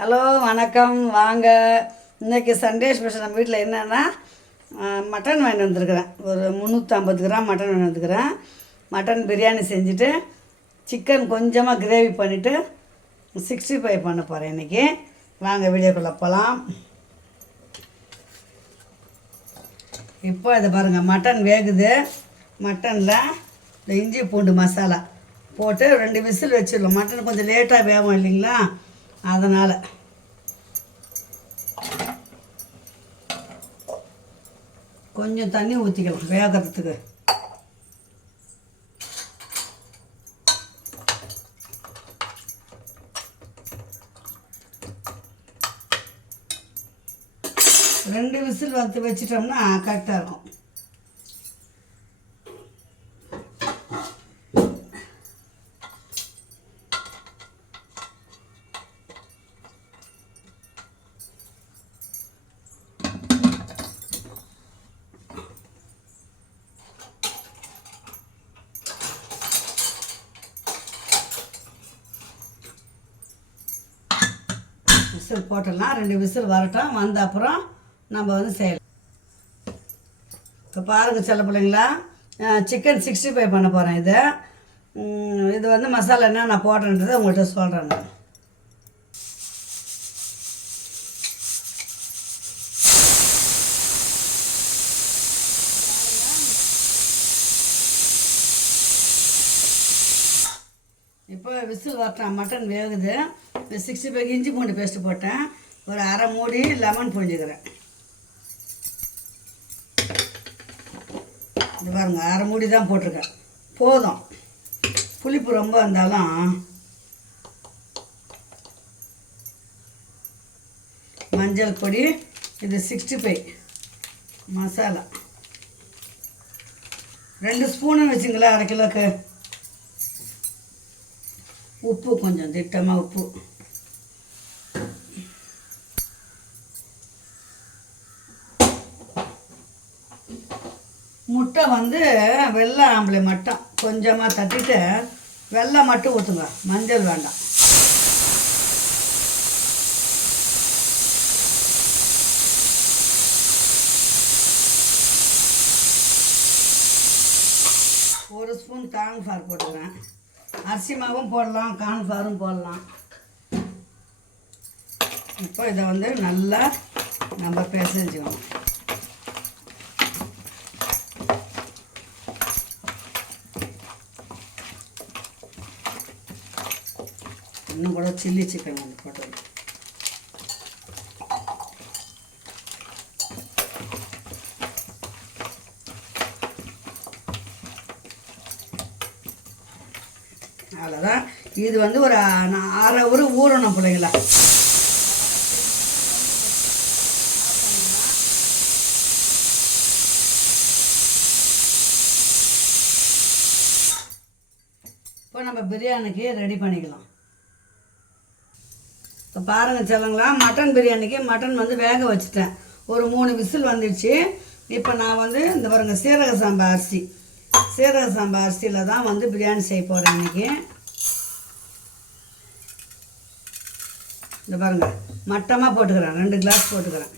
Hello வணக்கம் வாங்க. இன்றைக்கி சண்டே ஸ்பெஷல் நம்ம வீட்டில் என்னென்னா மட்டன் வாங்கிட்டு வந்துருக்குறேன். ஒரு 350 கிராம் மட்டன் வாங்கிட்டு வந்துருக்குறேன். மட்டன் பிரியாணி செஞ்சுட்டு சிக்கன் கொஞ்சமாக கிரேவி பண்ணிவிட்டு 65 பண்ண போகிறேன் இன்றைக்கி. வாங்க வீடியோக்குள்ளே போகலாம். இப்போ இதை பாருங்கள், மட்டன் வேகுது. மட்டனில் இந்த இஞ்சி பூண்டு மசாலா போட்டு 2 விசில் வச்சிடலாம். மட்டன் கொஞ்சம் லேட்டாக வேகும் இல்லைங்களா, அதனால் கொஞ்சம் தண்ணி ஊற்றிக்கலாம் வேகிறதுக்கு. ரெண்டு விசில் வந்து வச்சிட்டோம்னா கரெக்டாக இருக்கும். விசில் போட்டுடலாம். 2 விசில் வரட்டும். வந்த அப்புறம் நம்ம வந்து செய்யலாம். இப்போ பாருங்கள் செல்ல பிள்ளைங்களா, சிக்கன் 65 பண்ண போகிறேன். இது வந்து மசாலா என்ன நான் போடுறேன்றதை உங்கள்கிட்ட சொல்கிறேன். நான் இப்போ விசில் வரட்டேன். மட்டன் வேகுது. 65 இஞ்சி பூண்டு பேஸ்ட்டு போட்டேன். ஒரு அரை மூடி லெமன் புழிஞ்சுக்கிறேன். இது பாருங்க, அரை மூடி தான் போட்டிருக்கேன், போதும். புளிப்பு ரொம்ப இருந்தாலும் மஞ்சள் பொடி, இது 65 மசாலா 2 ஸ்பூனு வச்சுங்களேன். அரை கிலோக்கு உப்பு கொஞ்சம் திட்டமாக உப்பு. முட்டை வந்து வெள்ளை ஆம்பளை மட்டும் கொஞ்சமாக தட்டிட்டு வெள்ளை மட்டும் ஊற்றுங்க, மஞ்சள் வேண்டாம். ஒரு ஸ்பூன் கார்ன்ஃப்ளவர் போட்டுக்கிறேன். அரிசி மாவும் போடலாம், கார்ன்ஃப்ளவரும் போடலாம். இப்போ இதை வந்து நல்லா நம்ம பிசைஞ்சுக்கணும். இன்னும் கூட சில்லி சிக்கன் வந்து போட்டது. அவ்வளோதான். இது வந்து ஒரு 1/2 ஹவர் ஊறணும் பிள்ளைங்களா. இப்போ நம்ம பிரியாணிக்கு ரெடி பண்ணிக்கலாம். இப்போ பாருங்கள் செல்லுங்களா, மட்டன் பிரியாணிக்கு மட்டன் வந்து வேக வச்சுட்டேன். ஒரு 3 விசில் வந்துடுச்சு. இப்போ நான் வந்து இந்த பாருங்க, சீரக சாம்பா அரிசி, சீரக சாம்பா அரிசியில் தான் வந்து பிரியாணி செய்ய போகிறேன் இன்றைக்கி. இந்த பாருங்கள், மட்டமாக போட்டுக்கிறேன். 2 கிளாஸ் போட்டுக்கிறேன்.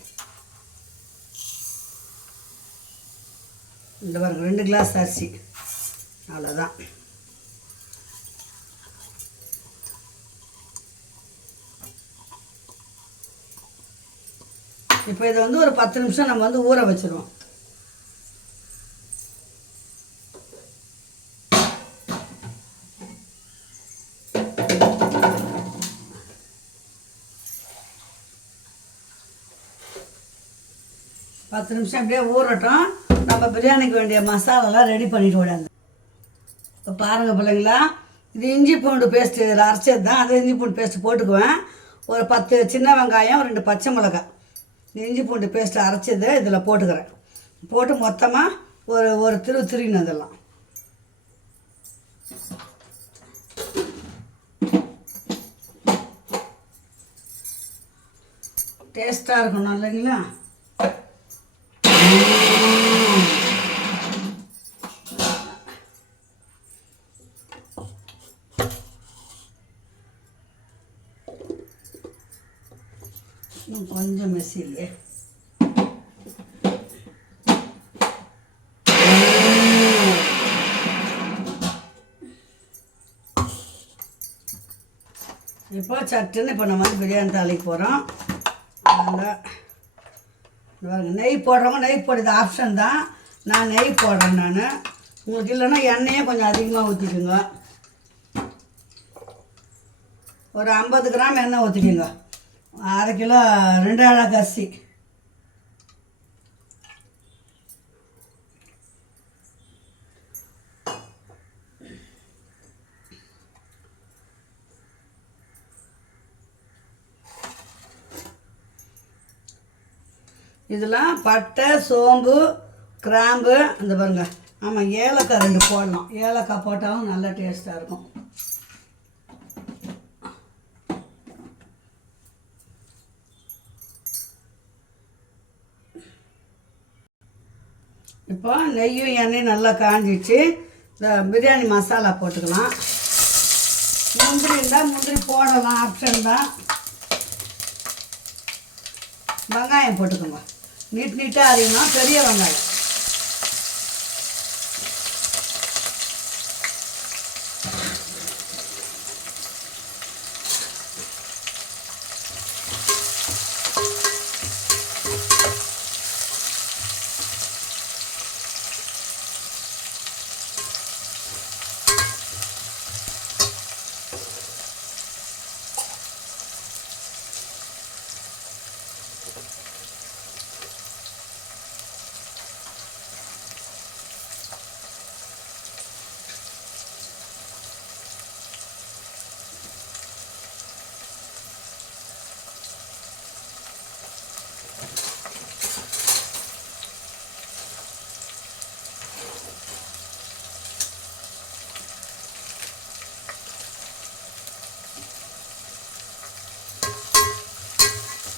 இந்த பாருங்கள், 2 கிளாஸ் அரிசி, அவ்வளோதான். இப்போ இதை வந்து ஒரு 10 நிமிஷம் நம்ம வந்து ஊற வச்சுருவோம். பத்து நிமிஷம் அப்படியே ஊறட்டும். நம்ம பிரியாணிக்கு வேண்டிய மசாலாலாம் ரெடி பண்ணிட்டு விடாது. இப்போ பாருங்கள் பிள்ளைங்களா, இது இஞ்சி பூண்டு பேஸ்ட்டு இதில் அரைச்சது தான். அதை இஞ்சி பூண்டு பேஸ்ட்டு போட்டுக்குவேன். ஒரு 10 சின்ன வெங்காயம், 2 பச்சை மிளகாய், இஞ்சி பூண்டு பேஸ்ட்டு அரைச்சது இதில் போட்டுக்கிறேன். போட்டு மொத்தமாக ஒரு திருவின்னு அதெல்லாம் டேஸ்ட்டாக இருக்கணும் இல்லைங்களா. கொஞ்சம் மெஸ்ஸி இல்லையே. இப்போ சட்டுன்னு இப்போ நம்ம வந்து பிரியாணி தாளிக்கு போகிறோம். நெய் போடுறவங்க நெய் போடுறது ஆப்ஷன் தான். நான் நெய் போடுறேன். நான் உங்களுக்கு இல்லைன்னா எண்ணெயே கொஞ்சம் அதிகமாக ஊற்றிக்குங்க. ஒரு 50 கிராம் எண்ணெய் ஊற்றிக்குங்க. 1/2 கிலோ 2 அழகு அரிசி. இதெல்லாம் பட்டை, சோம்பு, கிராம்பு, இந்த பாருங்க. ஆமாம், ஏலக்காய் 2 போடலாம். ஏலக்காய் போட்டாலும் நல்லா டேஸ்ட்டாக இருக்கும். இப்போ நெய்யும் எண்ணெயும் நல்லா காஞ்சிச்சு. இந்த பிரியாணி மசாலா போட்டுக்கலாம். முந்திரி இருந்தால் முந்திரி போடலாம், ஆப்ஷன் தான். வெங்காயம் போட்டுக்கோங்க. நீட்டாக அரிக்கணும், பெரிய வெங்காயம்.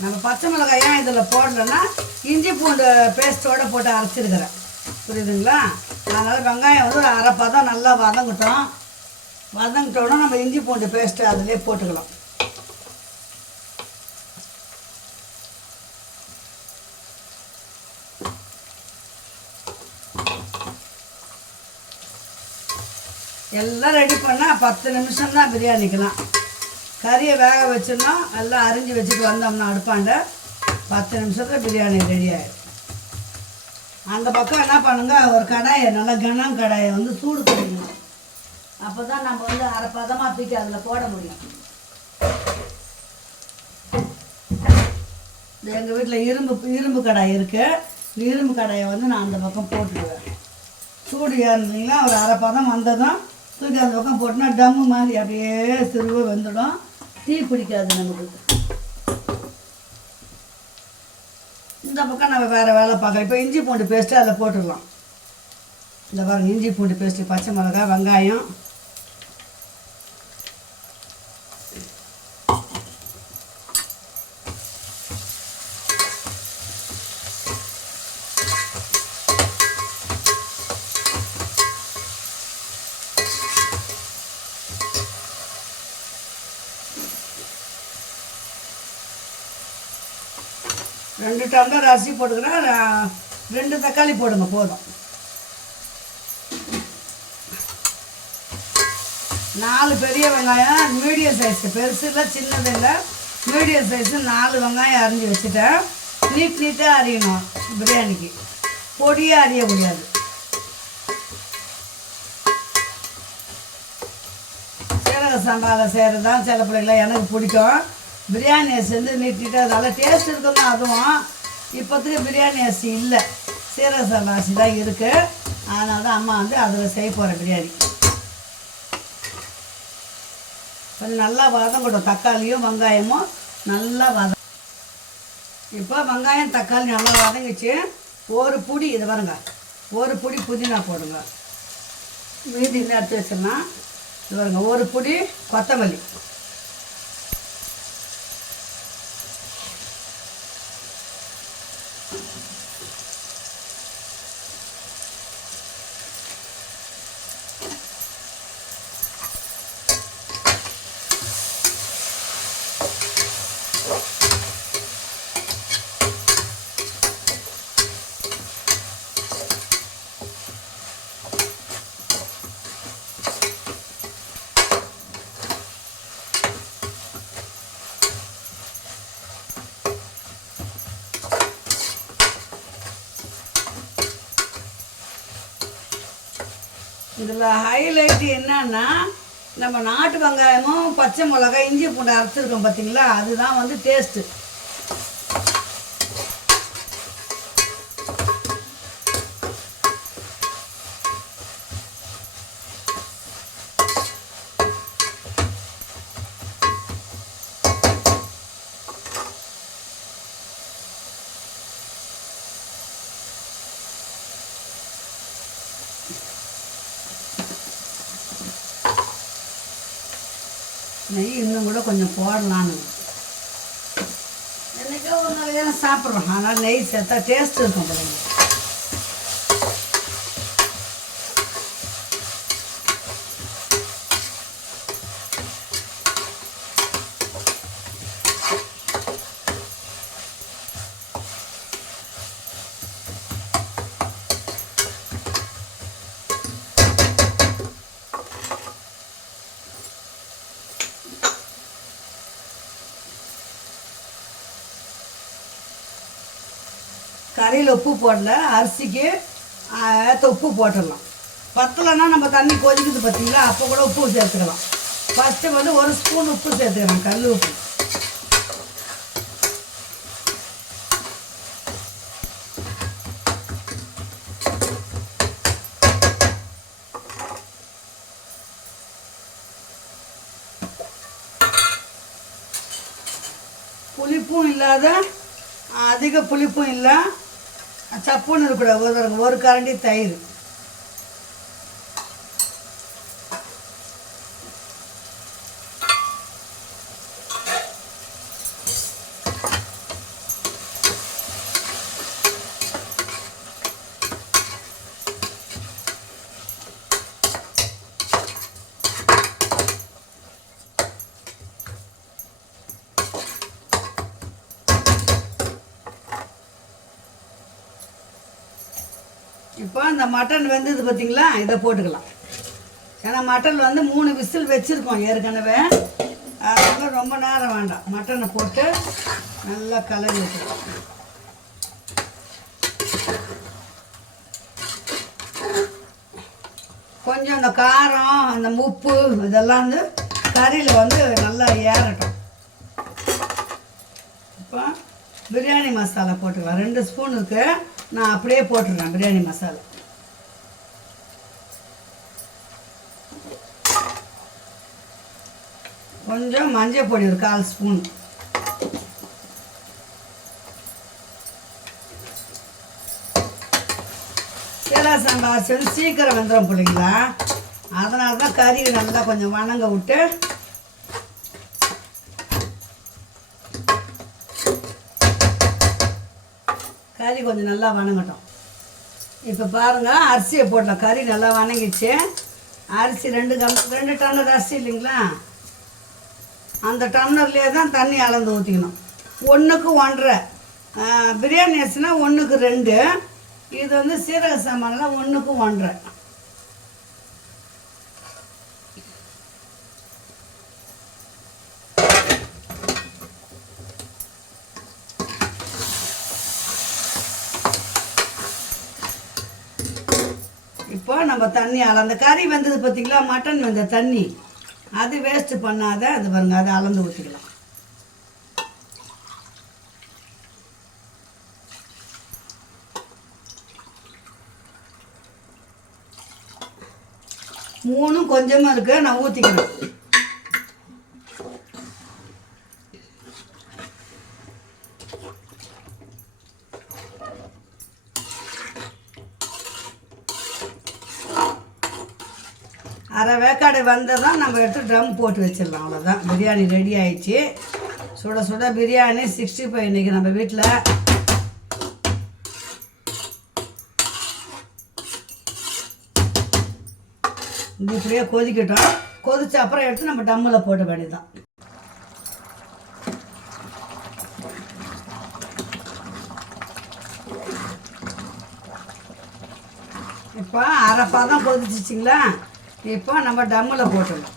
நம்ம பச்சை மிளகாய் ஏன் இதில் போடலன்னா இஞ்சி பூண்டு பேஸ்ட்டோடு போட்டு அரைச்சிருக்கிறேன். புரியுதுங்களா? அதனால் வெங்காயம் வந்து ஒரு 1/2 பதம் நல்லா வதங்கிட்டோம். வதங்கிட்டோன்னா நம்ம இஞ்சி பூண்டு பேஸ்ட்டு அதிலே போட்டுக்கலாம். எல்லாம் ரெடி பண்ணால் 10 நிமிஷம் தான் பிரியாணிக்கலாம். கறியை வேக வச்சிடணும். எல்லாம் அரிஞ்சு வச்சுட்டு வந்தோம்னா அடுப்பாண்ட 10 நிமிஷத்தில் பிரியாணி ரெடி ஆகிடும். அந்த பக்கம் என்ன பண்ணுங்க, ஒரு கடாயை நல்லா கனம் கடாயை வந்து சூடு பண்ணிக்கணும். அப்போ தான் நம்ம வந்து 1/2 பதமாக தூக்கி அதில் போட முடியும். எங்கள் வீட்டில் இரும்பு கடாய் இருக்குது. இரும்பு கடாயை வந்து நான் அந்த பக்கம் போட்டுடுவேன். சூடு ஏறினீங்கன்னா ஒரு 1/2 பதம் வந்ததும் தூக்கி அந்த பக்கம் போட்டுனா டம்மு மாதிரி அப்படியே சிறுவ வெந்துடும். தீ பிடிக்காது நமக்கு. இந்த பக்கம் நம்ம வேறு வேலை பார்க்கலாம். இப்போ இஞ்சி பூண்டு பேஸ்ட்டு அதில் போட்டுடலாம். இந்த பாருங்கள், இஞ்சி பூண்டு பேஸ்ட்டு, பச்சை மிளகாய், வெங்காயம், ரெண்டு டம்ளர் அரிசி போட்டுக்கிறேன். 2 தக்காளி போடுங்க போதும். 4 பெரிய வெங்காயம், மீடியம் சைஸு, பெருசு இல்லை சின்னது இல்லை, மீடியம் சைஸு 4 வெங்காயம் அரிஞ்சு வச்சுட்டேன். நீட்டாக அரியணும். பிரியாணிக்கு பொடியாக அரிய முடியாது. சீரக சம்பாவில் செய்கிறது தான் சில பிள்ளைங்களாம் எனக்கு பிடிக்கும். பிரியாணி அரிசி வந்து நீட்டாக நல்லா டேஸ்ட் இருக்குங்க. அதுவும் இப்போத்துக்கு பிரியாணி அரிசி இல்லை, சீரக சம்பா அரிசி தான் இருக்குது. அதனால தான் அம்மா வந்து அதில் செய்ய போகிறேன் பிரியாணி. கொஞ்சம் நல்லா வதங்கட்டும். தக்காளியும் வெங்காயமும் நல்லா இப்போ வெங்காயம் தக்காளி நல்லா வதங்கிச்சு. ஒரு புடி இது பாருங்க, ஒரு புடி புதினா போடுங்க. மீதி இன்னும் எடுத்து வச்சிடலாம். இது பாருங்க, ஒரு புடி கொத்தமல்லி, இதில் ஹைலைட் என்னன்னா நம்ம நாட்டு வெங்காயமும் பச்சை மிளகாய் இஞ்சி பூண்டு அரைச்சிருக்கோம் பார்த்தீங்களா, அதுதான் வந்து டேஸ்ட்டு. நெய் இன்னும் கூட கொஞ்சம் போடலான்னு, என்றைக்கோ ஒரு நாளைக்கு சாப்பிட்றோம், அதனால் நெய் சேர்த்தா டேஸ்ட் இருக்கும் பிள்ளைங்க. கறியில் உப்பு போடல, அரிசிக்கு ஏற்ற உப்பு போட்டுடலாம். பத்தலைன்னா நம்ம தண்ணி கொதிக்குது பார்த்தீங்களா, அப்போ கூட உப்பு சேர்த்துக்கலாம். ஃபஸ்ட்டு வந்து 1 ஸ்பூன் உப்பு சேர்த்துக்கிறேன், கல் உப்பு. புளிப்பும் இல்லாத அதிக புளிப்பும் இல்லை, சப்புன்னு இருக்கக்கூடாது. ஒரு கரண்டி தயிர். இப்போ இந்த மட்டன் வெந்தது பார்த்தீங்களா, இதை போட்டுக்கலாம். ஏன்னா மட்டன் வந்து 3 விசில் வச்சுருக்கோம் ஏற்கனவே, அதனால் ரொம்ப நேரம் வேண்டாம். மட்டனை போட்டு நல்லா கலரி வச்சுக்கலாம். கொஞ்சம் அந்த காரம், அந்த உப்பு இதெல்லாம் வந்து கறியில் வந்து நல்லா ஏறட்டும். இப்போ பிரியாணி மசாலா போட்டுக்கலாம். 2 ஸ்பூன் இருக்குது, நான் அப்படியே போட்டுடுறேன் பிரியாணி மசாலா. கொஞ்சம் மஞ்சள் பொடி ஒரு 1/4 ஸ்பூன். சீரக சம்பா அரிசி வந்து சீக்கிரம் வெந்துடும் பிள்ளைங்களா, அதனால தான் கறி நல்லா கொஞ்சம் வணங்க விட்டு கறி கொஞ்சம் நல்லா வணங்கட்டும். இப்போ பாருங்கள், அரிசியை போடலாம். கறி நல்லா வணங்கிச்சு. அரிசி 2 டம்ளர் அரிசி இல்லைங்களா, அந்த டம்ளர்லேயே தான் தண்ணி அளந்து ஊற்றிக்கணும். 1க்கு 1.5. பிரியாணி அரிசினா 1க்கு 2. இது வந்து சீரக சாமான்லாம் 1க்கு 1.5. இப்போ நம்ம தண்ணி அளந்த கறி வந்தது பார்த்திங்களா, மட்டன் வந்த தண்ணி அது வேஸ்ட்டு பண்ணாத, அது பாருங்க, அதை அளந்து ஊற்றிக்கலாம். மூணும் கொஞ்சமாக இருக்குது, நான் ஊற்றிக்கிறேன். அரை வேக்காடு வந்ததான் நம்ம எடுத்து ட்ரம் போட்டு வச்சிடலாம். அவ்வளோதான், பிரியாணி ரெடி ஆயிடுச்சு. சுட சுட பிரியாணி 65 இன்றைக்கி நம்ம வீட்டில். இது இப்படியே கொதிக்கட்டும். கொதிச்ச அப்புறம் எடுத்து நம்ம டம்மில் போட்ட வேண்டியதுதான். இப்போ அரை பதம் கொதிச்சிச்சிங்களா, இப்போ நம்ம டம்மில் போட்டுடலாம்.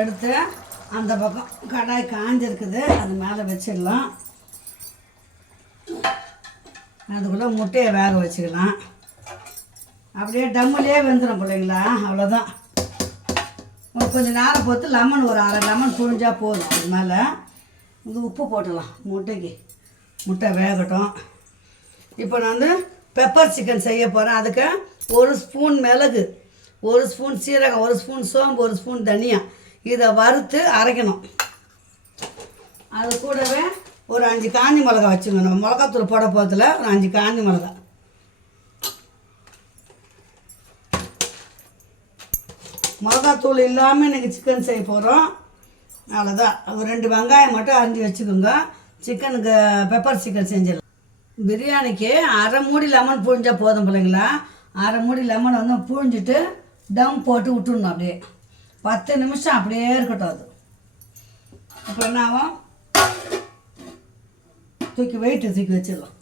எடுத்து அந்த பக்கம் கடாய் காஞ்சிருக்குது, அது மேலே வச்சிடலாம். அதுக்குள்ளே முட்டையை வேக வச்சுக்கலாம். அப்படியே டம்முலேயே வெந்துடும் பிள்ளைங்களா. அவ்வளோதான். கொஞ்சம் நேரம் பொறுத்து லெமன் ஒரு அரை லெமன் புழிஞ்சால் போதும். அது மேலே உப்பு போட்டுடலாம். முட்டை வேகட்டும். இப்போ நான் வந்து பெப்பர் சிக்கன் செய்ய போகிறேன். அதுக்கு 1 ஸ்பூன் மிளகு, 1 ஸ்பூன் சீரகம், 1 ஸ்பூன் சோம்பு, 1 ஸ்பூன் தனியா, இதை வறுத்து அரைக்கணும். அது கூடவே ஒரு 5 காஞ்சி மிளகா வச்சுக்கணும். நம்ம மிளகாத்தூள் போட போகிறதுல ஒரு 5 காஞ்சி மிளகா. மிளகாத்தூள் இல்லாமல் இன்றைக்கி சிக்கன் செய்ய போகிறோம். அவ்வளோதான். ஒரு 2 வெங்காயம் மட்டும் அரிஞ்சு வச்சுக்கோங்க. சிக்கனுக்கு பெப்பர் சிக்கன் செஞ்சிடலாம். பிரியாணிக்கு அரை மூடி லெமன் புழிஞ்சால் போதும் பிள்ளைங்களா. அரை மூடி லெமனை வந்து புழிஞ்சிட்டு டம் போட்டு விட்டுடணும். அப்படியே 10 நிமிஷம் அப்படியே இருக்கட்டும். அது அப்புறம் என்ன ஆகும், வெயிட்டு தூக்கி வச்சிடலாம்.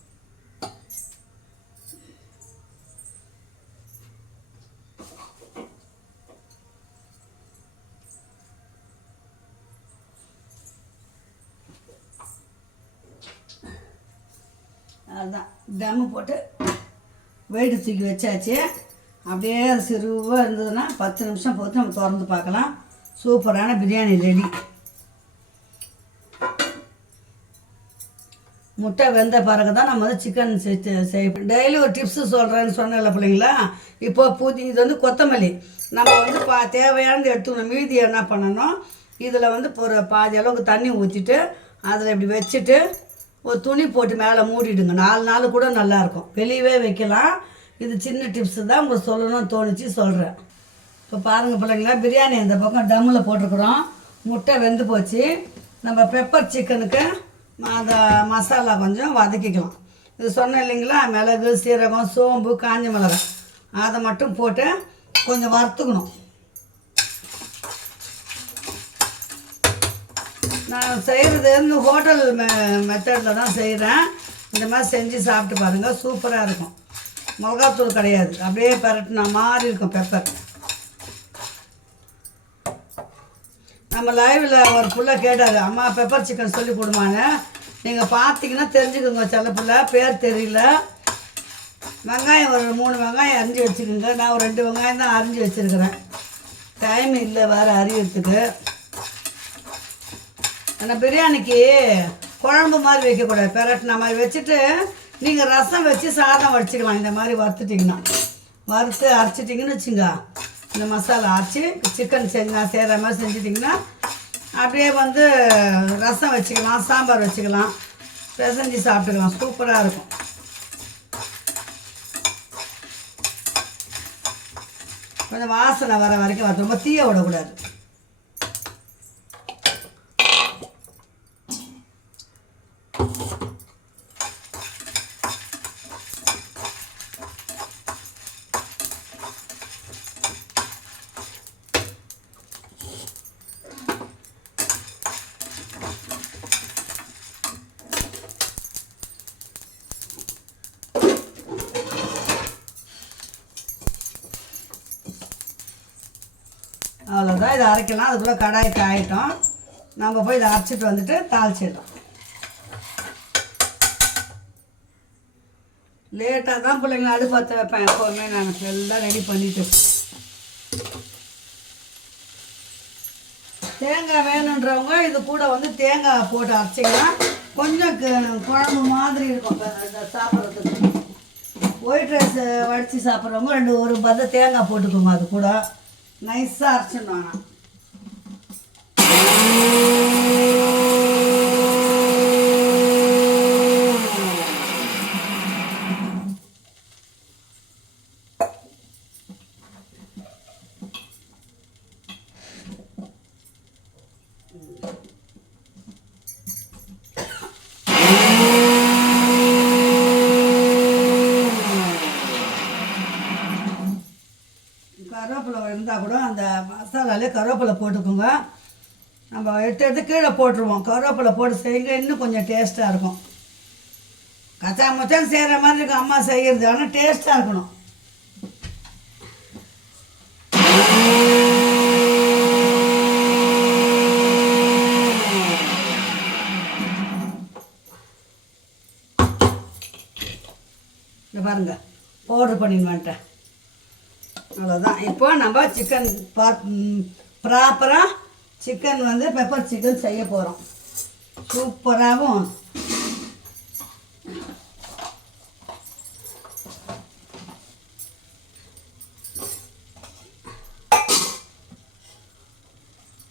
அதுதான் டம்மு போட்டு வெயிட்டு தூக்கி வச்சாச்சு. அப்படியே சிறுவாக இருந்ததுன்னா 10 நிமிஷம் பொறுத்து நம்ம திறந்து பார்க்கலாம். சூப்பரான பிரியாணி ரெடி. முட்டை வெந்த பிறகு தான் நம்ம வந்து சிக்கன் செய்யணும். டெய்லி ஒரு டிப்ஸு சொல்கிறேன்னு சொன்னேன்ல பிள்ளைங்களா. இப்போ இது வந்து கொத்தமல்லி நம்ம வந்து தேவையானது எடுத்துக்கணும். மீதி என்ன பண்ணணும், இதில் வந்து ஒரு பாதி அளவுக்கு தண்ணி ஊற்றிட்டு அதில் இப்படி வச்சுட்டு ஒரு துணி போட்டு மேலே மூடிடுங்க. 4 நாள் கூட நல்லாயிருக்கும். வெளியவே வைக்கலாம். இது சின்ன டிப்ஸு தான் உங்களுக்கு சொல்லணும்னு தோணுச்சு, சொல்கிறேன். இப்போ பாருங்கள் பிள்ளைங்களா, பிரியாணி இந்த பக்கம் டம்மில் போட்டிருக்குறோம். முட்டை வெந்து போச்சு. நம்ம பெப்பர் சிக்கனுக்கு அந்த மசாலா கொஞ்சம் வதக்கிக்கலாம். இது சொன்னேன் இல்லைங்களா, மிளகு, சீரகம், சோம்பு, காஞ்ச மிளகாய், அதை மட்டும் போட்டு கொஞ்சம் வறுத்துக்கணும். நான் செய்கிறது இந்த ஹோட்டல் மெத்தடில் தான் செய்கிறேன். இந்த மாதிரி செஞ்சு சாப்பிட்டு பாருங்கள், சூப்பராக இருக்கும். மிளகாத்தூள் கிடையாது, அப்படியே பரட்டின மாதிரி இருக்கும் பெப்பர். நம்ம லைவில் ஒரு பிள்ளை கேட்டார், அம்மா பெப்பர் சிக்கன் சொல்லி கொடுமான்னு. நீங்கள் பார்த்தீங்கன்னா தெரிஞ்சுக்கோங்க. சில பிள்ளை பேர் தெரியல. வெங்காயம் ஒரு 3 வெங்காயம் அரிஞ்சு வச்சுக்கோங்க. நான் ஒரு 2 வெங்காயம் தான் அரிஞ்சு வச்சுருக்கிறேன். டைம் இல்லை வேறு அரியறதுக்கு. ஆனால் பிரியாணிக்கு குழம்பு மாதிரி வைக்கக்கூடாது, பெரட்டின மாதிரி வச்சுட்டு நீங்கள் ரசம் வச்சு சாதம் வடிச்சிக்கலாம். இந்த மாதிரி வறுத்துட்டிங்கன்னா, வறுத்து அரைச்சிட்டிங்கன்னு வச்சுங்க, இந்த மசாலா அரைச்சி சிக்கன் நான் செய்கிற மாதிரி செஞ்சிட்டிங்கன்னா அப்படியே வந்து ரசம் வச்சுக்கலாம், சாம்பார் வச்சுக்கலாம், பிசைஞ்சு சாப்பிட்டுக்கலாம். சூப்பராக இருக்கும். கொஞ்சம் வாசனை வர வரைக்கும் வறுத்து, ரொம்ப தீய விடக்கூடாது. அவ்வளோதான். இதை அரைக்கலாம். அதுக்குள்ளே கடாய் காயிட்டோம். நம்ம போய் இதை அரைச்சிட்டு வந்துட்டு தாளிச்சிடலாம். லேட்டாக தான் பிள்ளைங்க அடுப்பற்ற வைப்பேன் எப்போவுமே. நான் எல்லாம் ரெடி பண்ணிவிட்டு தேங்காய் வேணுன்றவங்க இது கூட வந்து தேங்காய் போட்டு அரைச்சிங்கன்னா கொஞ்சம் குழம்பு மாதிரி இருக்கும் சாப்பிட்றதுக்கு. ஒயிட் ரைஸ் வடித்து சாப்பிட்றவங்க ஒரு பத தேங்காய் போட்டுக்கோங்க. அது கூட நைஸாக அரைச்சிடணும். கருவேப்பிலை இருந்தால் கூட அந்த மசாலாலே கருவேப்பிலை போட்டுக்கோங்க. நம்ம எடுத்து கீழே போட்டுருவோம். கருவேப்பிலை போட்டு செய்யுங்க, இன்னும் கொஞ்சம் டேஸ்ட்டாக இருக்கும். கச்சா முச்சான் செய்கிற மாதிரி இருக்கும் அம்மா செய்கிறது, ஆனால் டேஸ்ட்டாக இருக்கணும். பவுட்ரு பண்ணின்னு வந்துட்டேன். அவ்வளோதான். இப்போ நம்ம சிக்கன் ப்ராப்பராக சிக்கன் வந்து பெப்பர் சிக்கன் செய்ய போகிறோம். சூப்பராகவும்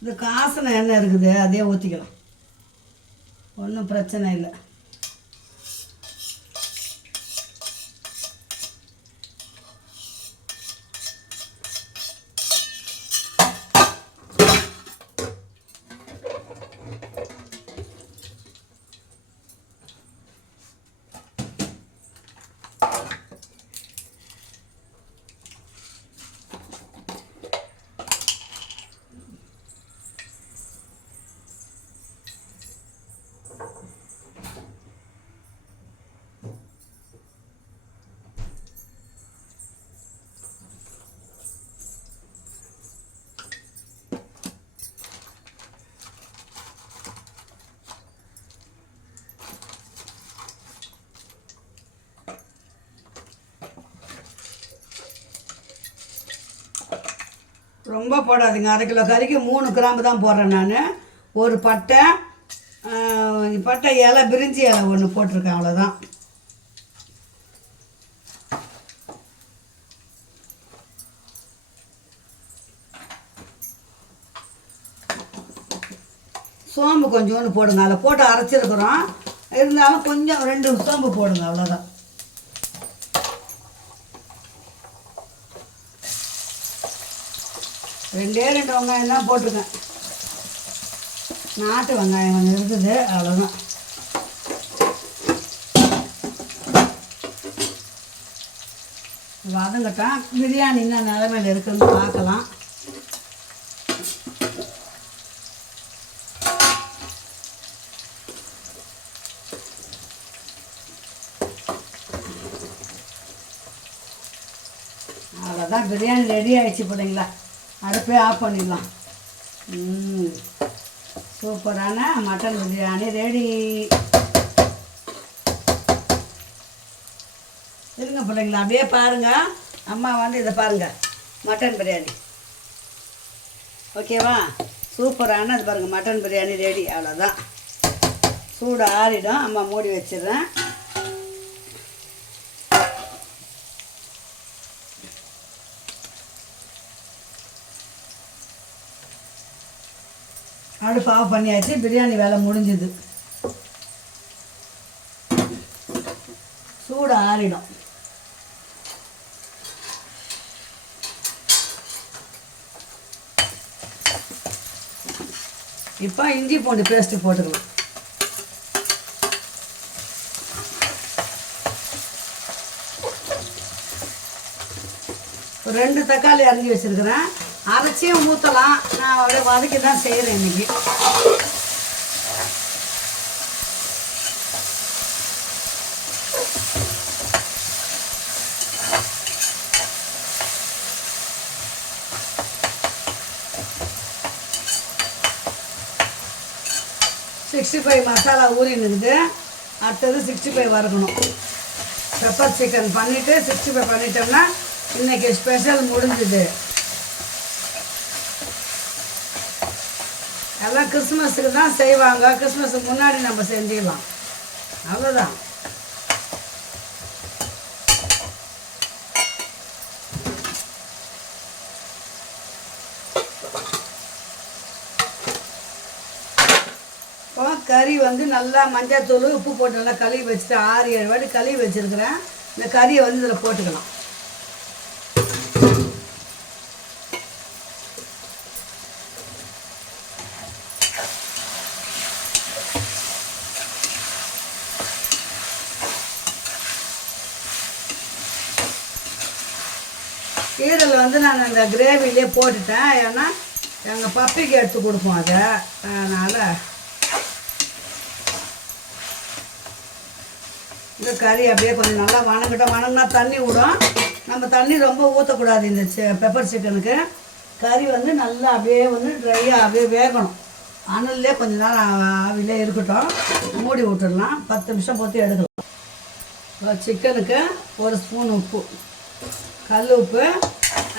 இந்த காசின எண்ணெய் இருக்குது, அதே ஊற்றிக்கலாம், ஒன்றும் பிரச்சனை இல்லை. ரொம்ப போடாதீங்க. 1/2 கிலோ கறிக்கு 3 கிராம்பு தான் போடுறேன் நான். ஒரு பட்டை இலை, பிரிஞ்சி இலை ஒன்று போட்டிருக்கேன், அவ்வளோதான். சோம்பு கொஞ்சோண்டு போடுங்க, அதில் போட்டு அரைச்சிருக்கிறோம், இருந்தாலும் கொஞ்சம் 2 சோம்பு போடுங்க, அவ்வளோதான். ரெண்டு வெங்காயம் தான் போட்டிருக்கேன், நாட்டு வெங்காயம் கொஞ்சம் இருக்குது, அவ்வளோதான். வதங்கட்டும். பிரியாணி என்ன நிலைமையில் இருக்குன்னு பார்க்கலாம். அவ்வளோதான், பிரியாணி ரெடி ஆகிடுச்சு பிள்ளைங்களா. அடுப்பே ஆஃப் பண்ணிடலாம். சூப்பரான மட்டன் பிரியாணி ரெடி. இருங்க பிள்ளைங்களா, அப்படியே பாருங்கள். அம்மா வந்து இதை பாருங்கள், மட்டன் பிரியாணி. ஓகேவா? சூப்பரான அது பாருங்கள், மட்டன் பிரியாணி ரெடி. அவ்வளோதான், சூடு ஆறிடும். அம்மா மூடி வச்சிடுறேன். அடுப்பு ஆஃப் பண்ணியாச்சு. பிரியாணி வேலை முடிஞ்சுது. சூடு ஆறிடும். இப்போ இஞ்சி பூண்டு பேஸ்ட்டு போட்டுக்கலாம். ஒரு 2 தக்காளி அரிஞ்சு வச்சுருக்கிறேன், அரைச்சியும் ஊற்றலாம். நான் அப்படியே வதக்கி தான் செய்கிறேன் இன்றைக்கி. மசாலா ஊறின்னு இருக்குது. அடுத்தது 65 வறுக்கணும். பெப்பர் சிக்கன் பண்ணிவிட்டு 65 பண்ணிட்டோம்னா இன்றைக்கி ஸ்பெஷல் முடிஞ்சுது. எல்லாம் கிறிஸ்மஸுக்கு தான் செய்வாங்க, கிறிஸ்மஸுக்கு முன்னாடி நம்ம செஞ்சிடலாம், அவ்வளோதான். இப்போ கறி வந்து நல்லா மஞ்சள் தூள் உப்பு போட்டு நல்லா கழுவி வச்சுட்டு 6-7 வாட்டி கழுவி வச்சுருக்கிறேன். இந்த கறியை வந்து இதில் போட்டுக்கலாம். ஈரல் வந்து நான் அந்த கிரேவிலே போட்டுட்டேன், ஏன்னா எங்கள் பப்பிக்கு எடுத்து கொடுப்போம் அதை. அதனால் இந்த கறி அப்படியே கொஞ்சம் நல்லா வணங்கினா தண்ணி விடும். நம்ம தண்ணி ரொம்ப ஊற்றக்கூடாது இந்த பெப்பர் சிக்கனுக்கு. கறி வந்து நல்லா அப்படியே வந்து ட்ரையாக அப்படியே வேகணும். அனல்லே கொஞ்ச நேரம் ஆவிலே இருக்கட்டும், மூடி விட்டுடலாம். 10 நிமிஷம் போட்டு எடுக்கலாம். சிக்கனுக்கு 1 ஸ்பூன் உப்பு, கல் உப்பு.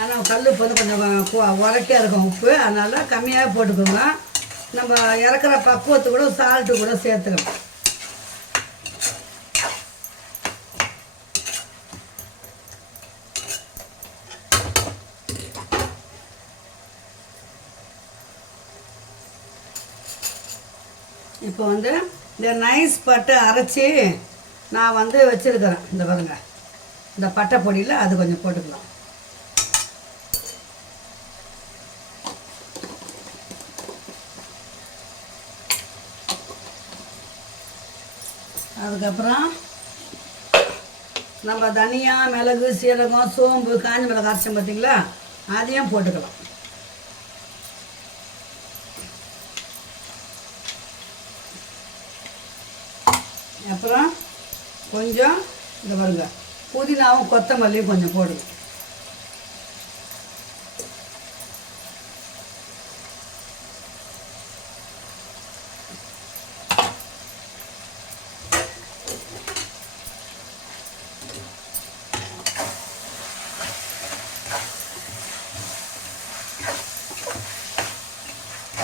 ஆனால் கல் உப்பு வந்து கொஞ்சம் உரைக்கியாக இருக்கும் உப்பு, அதனால் கம்மியாக போட்டுக்கோங்க. நம்ம இறக்குற பக்குவத்து கூட சால்ட்டு கூட சேர்த்துக்கலாம். இப்போ வந்து இந்த நைஸ் பட்டை அரைச்சி நான் வந்து வச்சுருக்கிறேன். இந்த பாருங்க, இந்த பட்டை பொடியில் அது கொஞ்சம் போட்டுக்கலாம். அதுக்கப்புறம் நம்ம தனியா, மிளகு, சீரகம், சோம்பு, காஞ்சி மிளகு அரைச்சோம் பார்த்தீங்களா, அதையும் போட்டுக்கலாம். அப்புறம் கொஞ்சம் இந்த பாருங்க புதினாவும் கொத்தமல்லியும் கொஞ்சம் போடுங்க.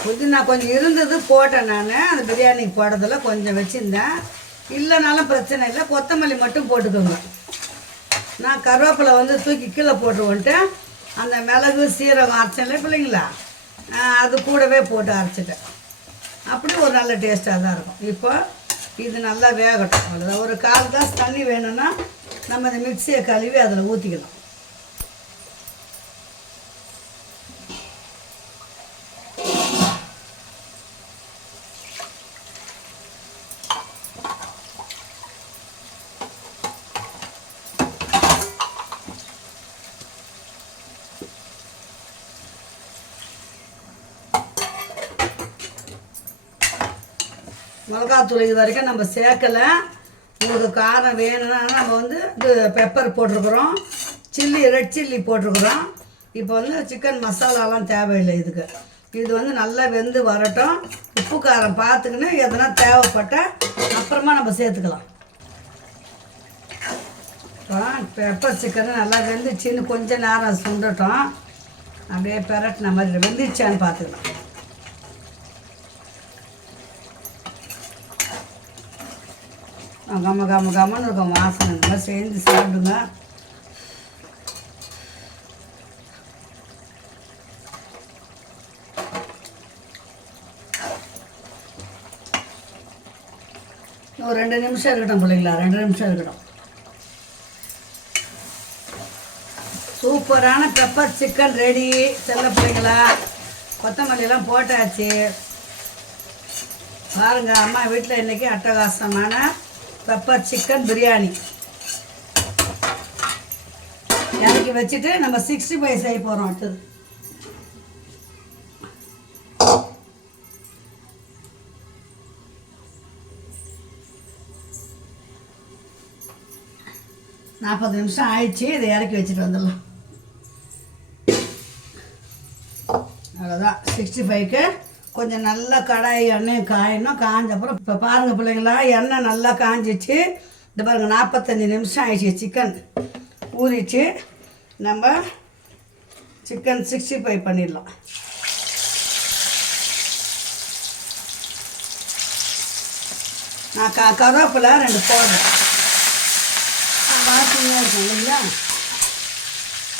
புதினா கொஞ்சம் இருந்தது போட்டேன், நான் அந்த பிரியாணிக்கு போடுறதில்ல கொஞ்சம் வச்சுருந்தேன். இல்லைனாலும் பிரச்சனை இல்லை, கொத்தமல்லி மட்டும் போட்டுக்கோங்க. நான் கருவேப்பிலை வந்து தூக்கி கீழே போட்டுருவோன்ட்டு அந்த மிளகு சீரகம் அரைச்சேன்ல பிள்ளைங்களா, அது கூடவே போட்டு அரைச்சிட்டேன். அப்படி ஒரு நல்ல டேஸ்ட்டாக தான் இருக்கும். இப்போ இது நல்லா வேகட்டும். அவ்வளோதான். ஒரு 1/4 கிளாஸ் தண்ணி வேணும்னா நம்ம இந்த மிக்சியை கழுவி அதில் ஊற்றிக்கலாம். மிளகாத்தூள் இது வரைக்கும் நம்ம சேர்க்கலை. உங்களுக்கு காரம் வேணும்னா நம்ம வந்து இது பெப்பர் போட்டிருக்குறோம், ரெட் சில்லி போட்டிருக்குறோம். இப்போ வந்து சிக்கன் மசாலாலாம் தேவையில்லை இதுக்கு. இது வந்து நல்லா வெந்து வரட்டும். உப்பு காரம் பார்த்துக்கின்னு எதனா தேவைப்பட்டால் அப்புறமா நம்ம சேர்த்துக்கலாம். பெப்பர் சிக்கன் நல்லா வெந்துச்சின்னு கொஞ்சம் நேரம் சுண்டட்டும். அப்படியே பெரட்டின மாதிரி வெந்துச்சான்னு பார்த்துக்கலாம். கம்மன்னு இருக்கும் வாசனை. இந்த மாதிரி செஞ்சு சாப்பிடுங்க. ஒரு 2 நிமிஷம் இருக்கட்டும் பிள்ளைங்களா, 2 நிமிஷம் இருக்கட்டும். சூப்பரான பெப்பர் சிக்கன் ரெடி. செல்ல பிள்ளைங்களா, கொத்தமல்லியெல்லாம் போட்டாச்சு. பாருங்கள், அம்மா வீட்டில் இன்றைக்கி அட்டகாசமான பெப்பர் சிக்கன் பிரியாணி இறக்கி வச்சுட்டு நம்ம 65 செய்ய போகிறோம். அடுத்தது நாற்பது நிமிஷம் ஆயிடுச்சு. இதை இறக்கி வச்சுட்டு வந்துடலாம். அவ்வளோதான். 65க்கு கொஞ்சம் நல்லா கடாய் எண்ணெய் காயணும். காய்ஞ்சப்புறம் இப்போ பாருங்கள் பிள்ளைங்களா, எண்ணெய் நல்லா காஞ்சிச்சு. இந்த பாருங்கள் 45 நிமிஷம் ஆயிடுச்சு. சிக்கன் ஊறிச்சு. நம்ம சிக்கன் 65 பண்ணிடலாம். நான் கருவேப்பிலை 2 போடுறேன். வாசனையாக இருக்கும் இல்லைங்களா.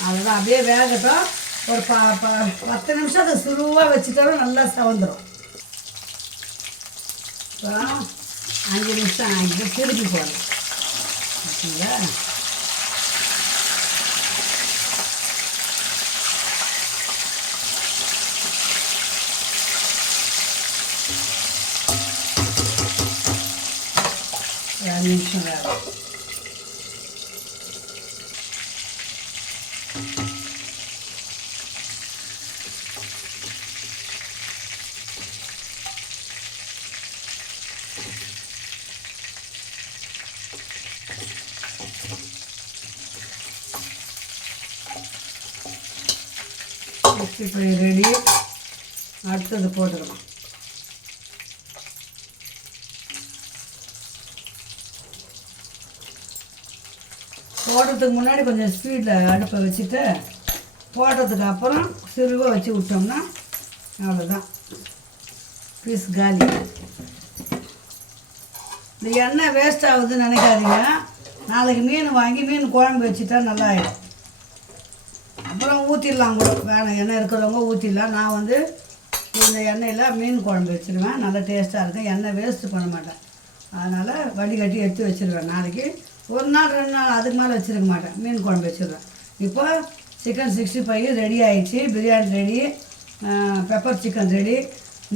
அவ்வளோதான். அப்படியே வேகட்டும். ஒரு 10 நிமிஷம் அதை சுருவாக வச்சுட்டாலும் நல்லா சவந்துடும். இப்போ 5 நிமிஷம் ஆகிட்டு திருப்பி போடலாம். ஓகேங்களா. ஒரு நிமிஷம் வேகும். இப்போ ரெடி. அடுத்தது போட்டுக்கலாம். போடுறதுக்கு முன்னாடி கொஞ்சம் ஸ்பீடில் அடுப்பை வச்சுட்டு போடுறதுக்கு அப்புறம் சிறுவாக வச்சு விட்டோம்னா அவ்வளோதான், பீஸ் காலி. இந்த எண்ணெய் வேஸ்ட் ஆகுதுன்னு நினைக்காதீங்க. நாளைக்கு மீன் வாங்கி மீன் குழம்பு வச்சுட்டா நல்லா ஆகிடும். அப்புறம் ஊற்றிடலாம் கூட, வேணாம் எண்ணெய் இருக்கிறவங்க ஊற்றிடலாம். நான் வந்து இந்த எண்ணெயில் மீன் குழம்பு வச்சுருவேன், நல்லா டேஸ்ட்டாக இருக்கும். எண்ணெய் வேஸ்ட்டு பண்ண மாட்டேன், அதனால் வடிகட்டி எடுத்து வச்சுருவேன். நாளைக்கு 1 நாள் 2 நாள் அதுக்கு மேலே வச்சுருக்க மாட்டேன், மீன் குழம்பு வச்சுருவேன். இப்போ சிக்கன் 65 ரெடி ஆகிடுச்சு, biryani ready, pepper chicken ready,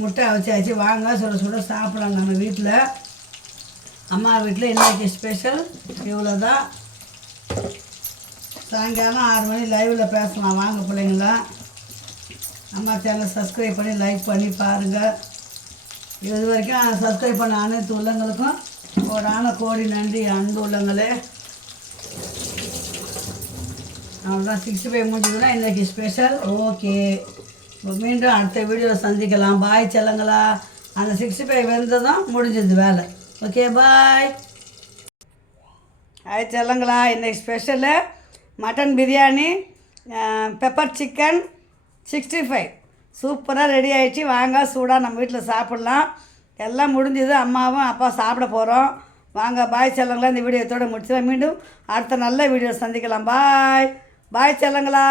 முட்டை அவிச்சாச்சு. வாங்க சுட சுட சாப்பிடலாம். நம்ம வீட்டில், அம்மா வீட்டில் இன்றைக்கி ஸ்பெஷல் இவ்வளோ தான். சாயங்காலம் 6 மணி லைவில் பேசலாம். வாங்க பிள்ளைங்களா, அம்மா சேனலை சப்ஸ்கிரைப் பண்ணி லைக் பண்ணி பாருங்கள். இது வரைக்கும் சப்ஸ்கிரைப் பண்ண அனைத்து உள்ளங்களுக்கும் ஒரு கோடி நன்றி அன்பு உள்ளங்களே. அவ்வளோதான், 65 முடிஞ்சதுன்னா இன்றைக்கி ஸ்பெஷல். ஓகே, மீண்டும் அடுத்த வீடியோவில் சந்திக்கலாம். பாய் செல்லங்களா. அந்த 65 வெந்ததும் முடிஞ்சது வேலை. ஓகே, பாய். ஹாய் செல்லங்களா. இன்றைக்கி special mutton biryani, pepper chicken 65 சூப்பராக ரெடி ஆகிடுச்சு. வாங்க சூடாக நம்ம வீட்டில் சாப்பிட்லாம். எல்லாம் முடிஞ்சது, அம்மாவும் அப்பா சாப்பிட போகிறோம். வாங்க பாய் செல்லங்களா. இந்த வீடியோ இதோட முடிச்சுலாம். மீண்டும் அடுத்த நல்ல வீடியோ சந்திக்கலாம். பாய் பாய் செல்லங்களா.